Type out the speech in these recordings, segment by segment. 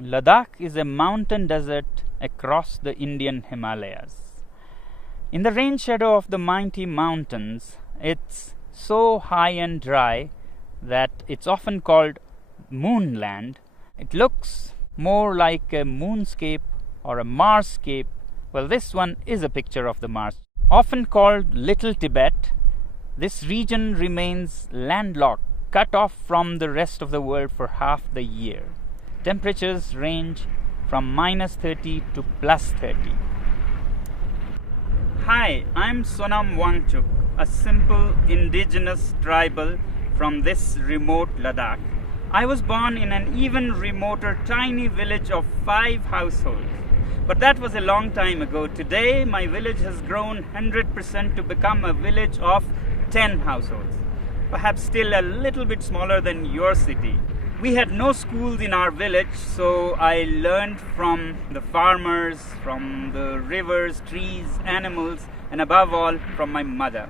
Ladakh is a mountain desert across the Indian Himalayas. In the rain shadow of the mighty mountains, it's so high and dry that it's often called moonland. It looks more like a moonscape or a Marsscape. Well, this one is a picture of the Mars. Often called Little Tibet, this region remains landlocked, cut off from the rest of the world for half the year. Temperatures range from -30 to +30. Hi, I'm Sonam Wangchuk, a simple indigenous tribal from this remote Ladakh. I was born in an even remoter tiny village of 5 households. But that was a long time ago. Today, my village has grown 100% to become a village of 10 households. Perhaps still a little bit smaller than your city. We had no schools in our village, so I learned from the farmers, from the rivers, trees, animals, and above all, from my mother.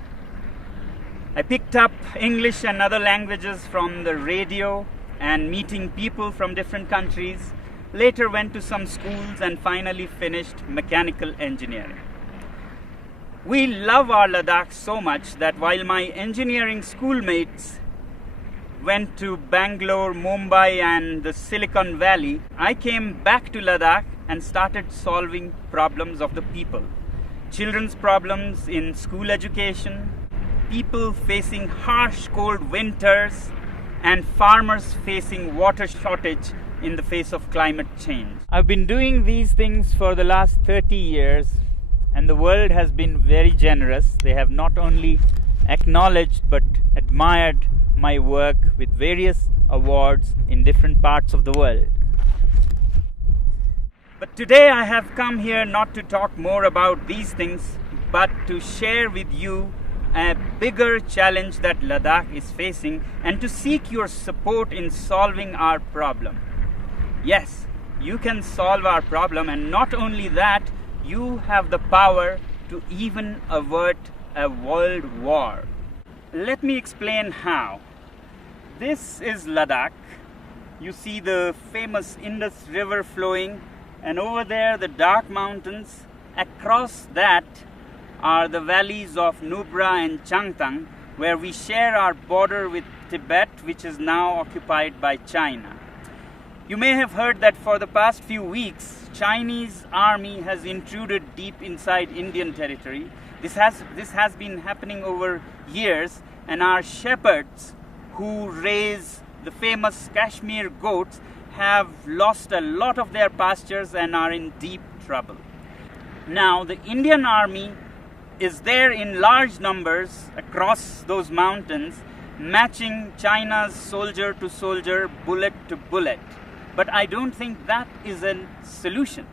I picked up English and other languages from the radio and meeting people from different countries. Later went to some schools and finally finished mechanical engineering. We love our Ladakh so much that while my engineering schoolmates went to Bangalore, Mumbai and the Silicon Valley, I came back to Ladakh and started solving problems of the people. Children's problems in school education, people facing harsh cold winters, and farmers facing water shortage in the face of climate change. I've been doing these things for the last 30 years and the world has been very generous. They have not only acknowledged but admired my work with various awards in different parts of the world. But today I have come here not to talk more about these things but to share with you a bigger challenge that Ladakh is facing and to seek your support in solving our problem. Yes, you can solve our problem, and not only that, you have the power to even avert a world war. Let me explain how. This is Ladakh. You see the famous Indus River flowing, and over there the dark mountains. Across that are the valleys of Nubra and Changtang, where we share our border with Tibet, which is now occupied by China. You may have heard that for the past few weeks, Chinese army has intruded deep inside Indian territory. This has been happening over years, and our shepherds who raise the famous Kashmir goats have lost a lot of their pastures and are in deep trouble. Now, the Indian army is there in large numbers across those mountains, matching China's soldier to soldier, bullet to bullet. But I don't think that is a solution.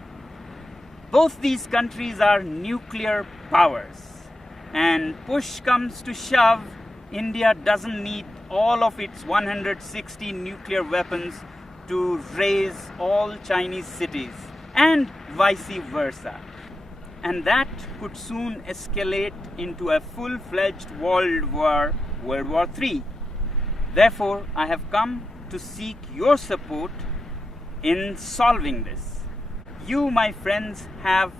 Both these countries are nuclear powers. And push comes to shove, India doesn't need all of its 160 nuclear weapons to raise all Chinese cities, and vice versa. And that could soon escalate into a full-fledged world war, World War III. Therefore, I have come to seek your support in solving this. You, my friends, have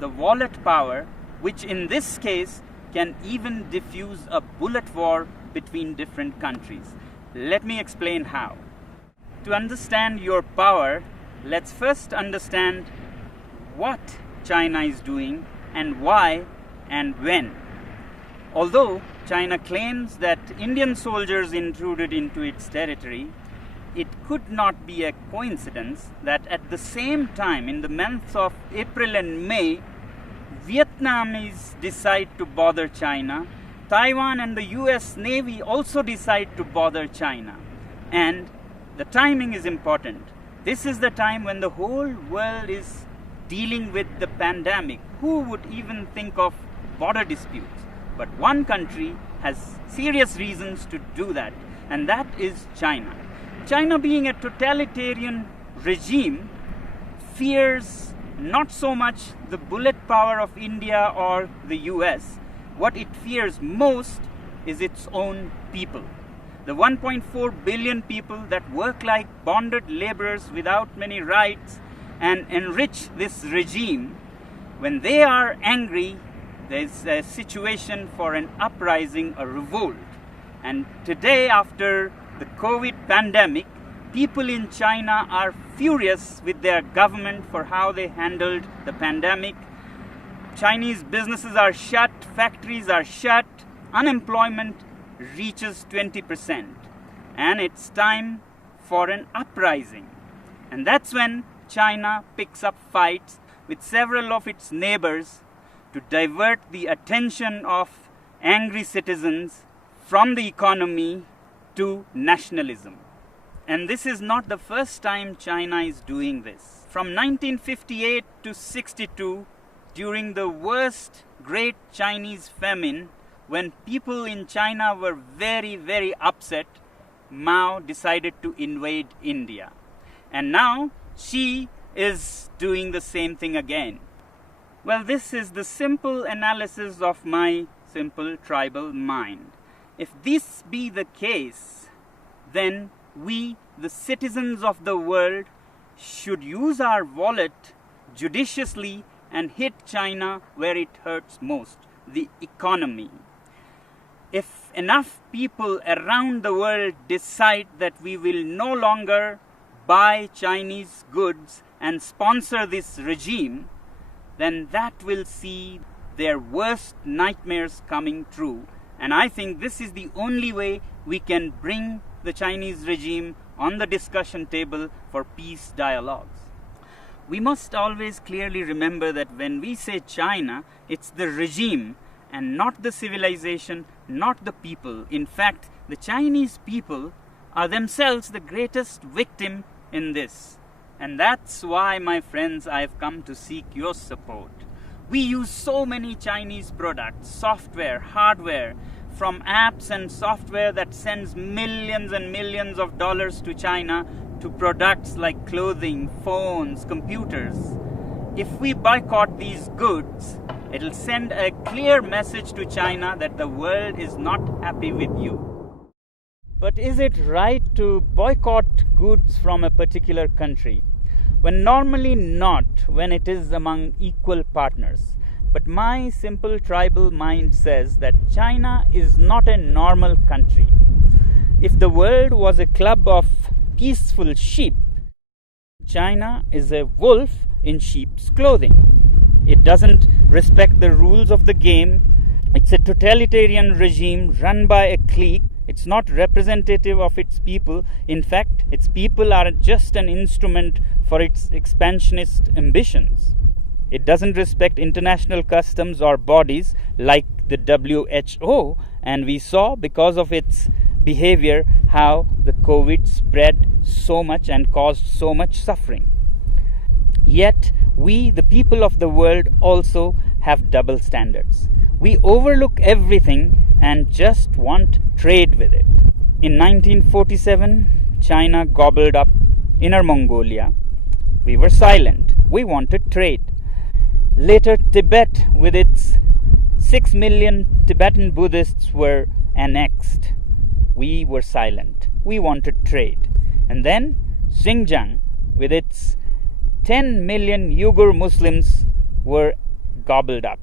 the wallet power, which in this case can even diffuse a bullet war between different countries. Let me explain how. To understand your power, let's first understand what China is doing and why and when. Although China claims that Indian soldiers intruded into its territory, it could not be a coincidence that at the same time, in the months of April and May, Vietnamese decide to bother China. Taiwan and the US Navy also decide to bother China. And the timing is important. This is the time when the whole world is dealing with the pandemic. Who would even think of border disputes? But one country has serious reasons to do that, and that is China. China, being a totalitarian regime, fears not so much the bullet power of India or the US. What it fears most is its own people. the 1.4 billion people that work like bonded laborers without many rights and enrich this regime, when they are angry, there's a situation for an uprising, a revolt. And today, after the COVID pandemic, people in China are furious with their government for how they handled the pandemic. Chinese businesses are shut, factories are shut, unemployment reaches 20%. And it's time for an uprising. And that's when China picks up fights with several of its neighbors to divert the attention of angry citizens from the economy to nationalism. And this is not the first time China is doing this. From 1958 to 62, during the worst Great Chinese Famine, when people in China were very, very upset, Mao decided to invade India. And now Xi is doing the same thing again. Well, this is the simple analysis of my simple tribal mind. If this be the case, then we, the citizens of the world, should use our wallet judiciously and hit China where it hurts most, the economy. If enough people around the world decide that we will no longer buy Chinese goods and sponsor this regime, then that will see their worst nightmares coming true. And I think this is the only way we can bring the Chinese regime on the discussion table for peace dialogues. We must always clearly remember that when we say China, it's the regime and not the civilization, not the people. In fact, the Chinese people are themselves the greatest victim in this. And that's why, my friends, I've come to seek your support. We use so many Chinese products, software, hardware, from apps and software that sends millions and millions of dollars to China to products like clothing, phones, computers. If we boycott these goods, it'll send a clear message to China that the world is not happy with you. But is it right to boycott goods from a particular country? When normally not, when it is among equal partners. But my simple tribal mind says that China is not a normal country. If the world was a club of peaceful sheep, China is a wolf in sheep's clothing. It doesn't respect the rules of the game. It's a totalitarian regime run by a clique. It's not representative of its people. In fact, its people are just an instrument for its expansionist ambitions. It doesn't respect international customs or bodies like the WHO, and we saw because of its behavior how the COVID spread so much and caused so much suffering. Yet, we, the people of the world, also have double standards. We overlook everything and just want trade with it. In 1947, China gobbled up Inner Mongolia. We were silent. We wanted trade. Later, Tibet, with its 6 million Tibetan Buddhists, were annexed. We were silent. We wanted trade. And then Xinjiang, with its 10 million Uyghur Muslims, were gobbled up.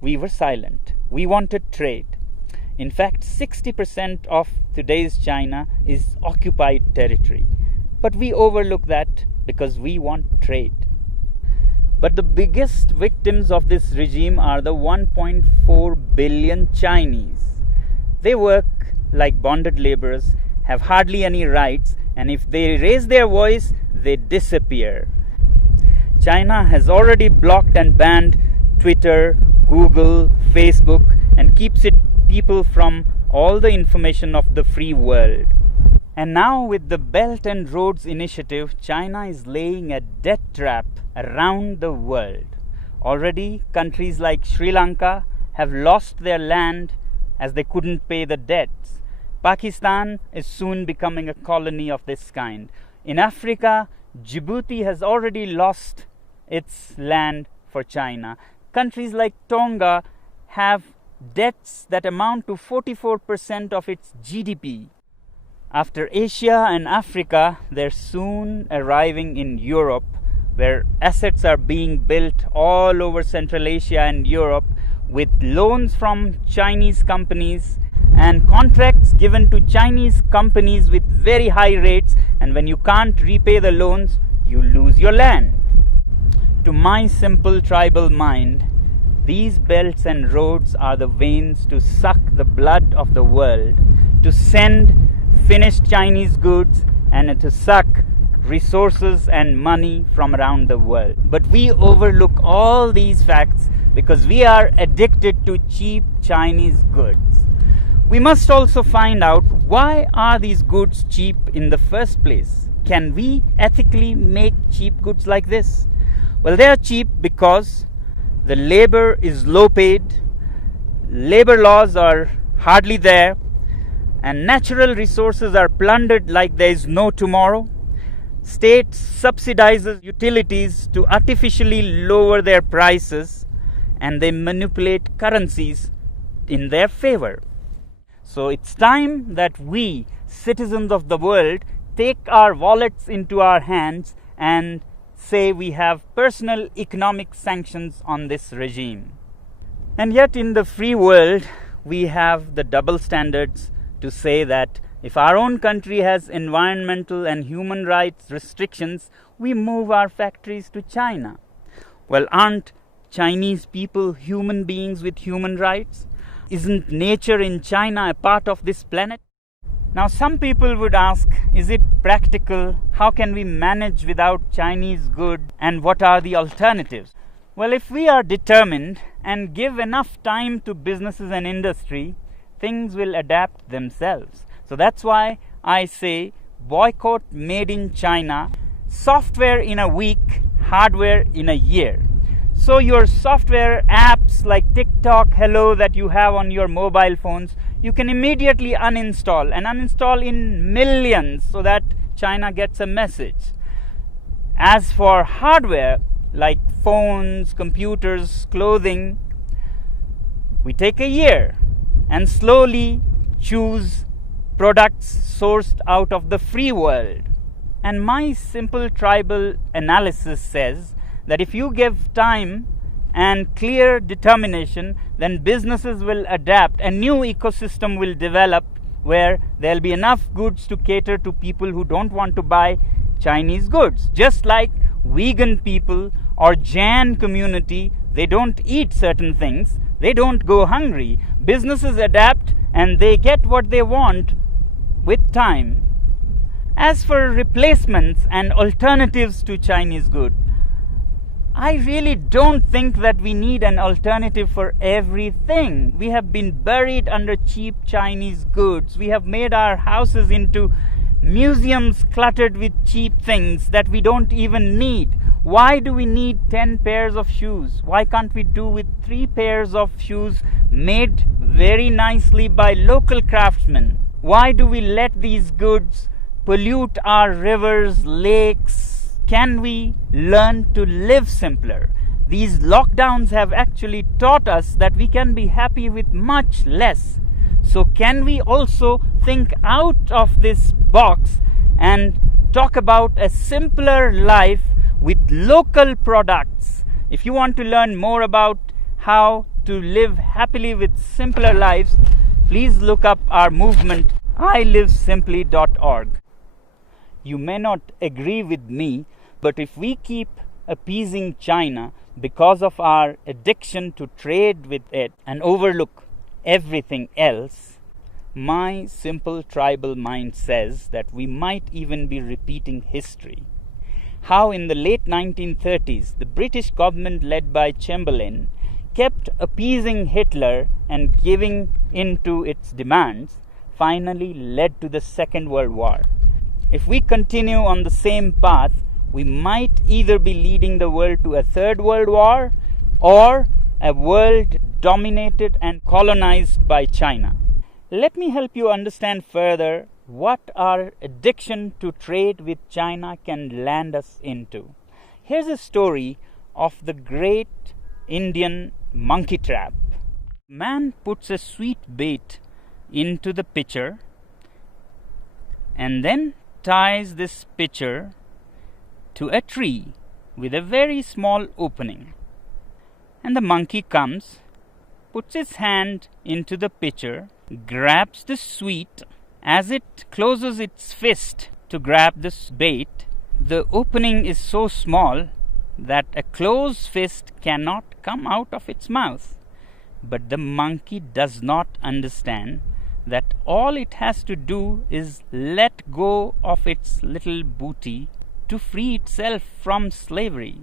We were silent. We wanted trade. In fact, 60% of today's China is occupied territory. But we overlook that because we want trade. But the biggest victims of this regime are the 1.4 billion Chinese. They work like bonded laborers, have hardly any rights, and if they raise their voice, they disappear. China has already blocked and banned Twitter, Google, Facebook, and keeps its people from all the information of the free world. And now with the Belt and Roads Initiative, China is laying a debt trap around the world. Already, countries like Sri Lanka have lost their land as they couldn't pay the debts. Pakistan is soon becoming a colony of this kind. In Africa, Djibouti has already lost its land for China. Countries like Tonga have debts that amount to 44% of its GDP. After Asia and Africa, they're soon arriving in Europe, where assets are being built all over Central Asia and Europe with loans from Chinese companies and contracts given to Chinese companies with very high rates, and when you can't repay the loans, you lose your land. To my simple tribal mind, these belts and roads are the veins to suck the blood of the world, to send finished Chinese goods and to suck resources and money from around the world. But we overlook all these facts because we are addicted to cheap Chinese goods. We must also find out, why are these goods cheap in the first place? Can we ethically make cheap goods like this? Well, they are cheap because the labor is low paid, labor laws are hardly there, and natural resources are plundered like there is no tomorrow. State subsidizes utilities to artificially lower their prices, and they manipulate currencies in their favor. So it's time that we, citizens of the world, take our wallets into our hands and say we have personal economic sanctions on this regime. And yet in the free world, we have the double standards to say that if our own country has environmental and human rights restrictions, we move our factories to China. Well, aren't Chinese people human beings with human rights? Isn't nature in China a part of this planet? Now, some people would ask, is it practical? How can we manage without Chinese goods? And what are the alternatives? Well, if we are determined and give enough time to businesses and industry, things will adapt themselves. So that's why I say boycott made in China, software in a week, hardware in a year. So your software apps like TikTok, Hello that you have on your mobile phones, you can immediately uninstall and uninstall in millions so that China gets a message. As for hardware like phones, computers, clothing, we take a year and slowly choose products sourced out of the free world. And my simple tribal analysis says that if you give time and clear determination, then businesses will adapt. A new ecosystem will develop where there'll be enough goods to cater to people who don't want to buy Chinese goods. Just like vegan people or Jain community, they don't eat certain things, they don't go hungry. Businesses adapt and they get what they want with time. As for replacements and alternatives to Chinese goods, I really don't think that we need an alternative for everything. We have been buried under cheap Chinese goods. We have made our houses into museums cluttered with cheap things that we don't even need. Why do we need 10 pairs of shoes? Why can't we do with 3 pairs of shoes made very nicely by local craftsmen? Why do we let these goods pollute our rivers, lakes? Can we learn to live simpler? These lockdowns have actually taught us that we can be happy with much less. So can we also think out of this box and talk about a simpler life with local products? If you want to learn more about how to live happily with simpler lives, please look up our movement, ilivesimply.org. You may not agree with me, but if we keep appeasing China because of our addiction to trade with it and overlook everything else, my simple tribal mind says that we might even be repeating history. How in the late 1930s, the British government led by Chamberlain kept appeasing Hitler and giving in to its demands, finally led to the Second World War. If we continue on the same path, we might either be leading the world to a third world war or a world dominated and colonized by China. Let me help you understand further what our addiction to trade with China can land us into. Here's a story of the great Indian monkey trap. Man puts a sweet bait into the pitcher and then ties this pitcher to a tree with a very small opening. And the monkey comes, puts his hand into the pitcher, grabs the sweet. As it closes its fist to grab this bait, the opening is so small that a closed fist cannot come out of its mouth. But the monkey does not understand that all it has to do is let go of its little booty to free itself from slavery.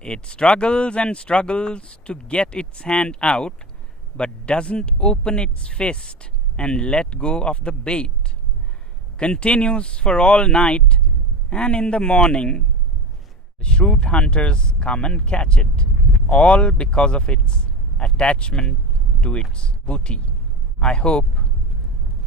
It struggles and struggles to get its hand out, but doesn't open its fist and let go of the bait. Continues for all night, and in the morning, the shrewd hunters come and catch it, all because of its attachment to its booty. I hope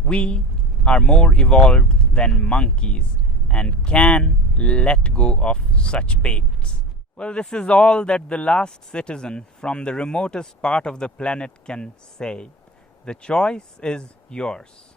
we are more evolved than monkeys and can let go of such baits. Well, this is all that the last citizen from the remotest part of the planet can say. The choice is yours.